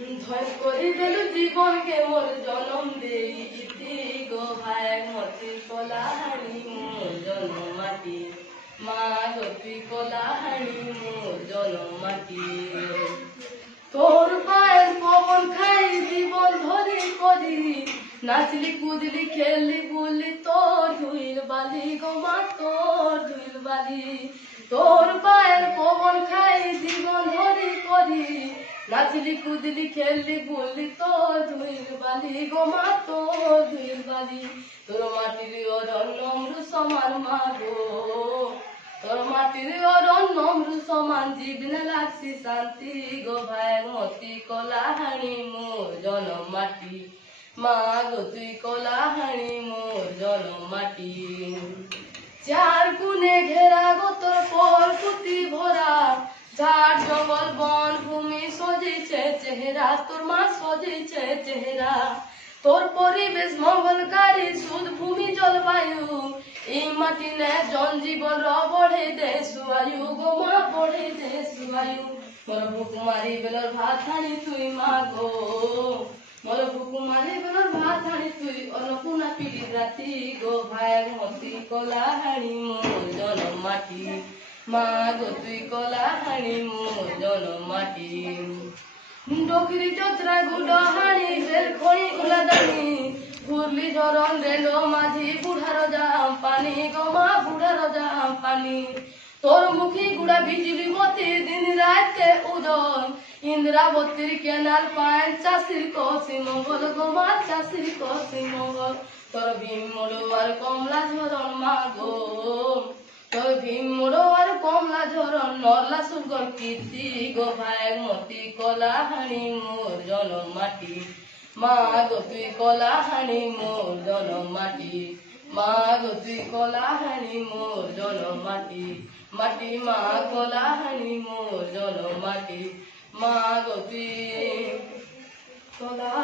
ধর করি দেলু জীবনকে মোর জনম দেই ইতি গো ভাই মতি কলাহানি মোর জনম মাটি মা গতি কলাহানি মোর জনম মাটি তোর পায়ের পবন খাই জীবন ধরি করি নাচলি কুদলি খেললি বুলি তোর ধুইল বালি গো মা তোর ধুইল বালি তোর পায়ের পবন খাই জীবন ধরি করি নাচলি কুদলি খেললি বুলি তোর ধুইল বালি গো মা তোর ধুইল বালি তোর মাটির অরণ্য মৃ সমান মা গো তোর মাটির অরণ্য মৃ সমান জীবনে লাগছি শান্তি গো ভাই মতি কলাহানি মোর জনম মাটি মা গো তুই কলাহানি মোর জনম মাটি চার গুণে ঘেরা গো তোর পরকুতি ভরা ঝাড় জঙ্গল বন ভূমি সজেছে চেহারা তোর মা সজেছে চেহারা তোর পরিবেশ মঙ্গলকারী শুদ্ধ ভূমি জলবায়ু এই মাটি নে জনজীবন বঢ়ে দে সুবায়ু গো মা বঢ়ে দে সুবায়ু মোর ভুক মারি বেলর ভাত হানি তুই মা গো মোর ভুক মারি বেলর ভাত হানি তুই অন্নপূর্ণা পিড়ি রাতি গো ভাই মতি কলাহানি মোর জনম মাটি মা গো তুই কলাহানি মোর জনম মাটি ডোকরি চত্রা গুড হানি বেল খই উলাদানি ঘুরলি ঝরন রেলো মাঝি বুড়ার জাম পানি গো মা বুড়ার জাম পানি তোর মুখী গুড়া বিজলি মতি দিন রাতে উদয় ইন্দ্রাবতীর কেনাল পায় চাষির কষি মঙ্গল গো মা চাষির কষি মঙ্গল তোর ভীম মোড়ো আর কমলা ঝরন মা গো তোর ভীম মোড়ো আর কমলা ঝরন নরলা সুগর কীর্তি গো ভাই মতি কলাহানি মোর জনম মাটি মা গো তুই কলাহানি মোর জনম মাটি মা গো তুই কলাহানি মোর জনম মাটি মাটি মা কলাহানি মোর জনম মাটি মা গো তুই কলা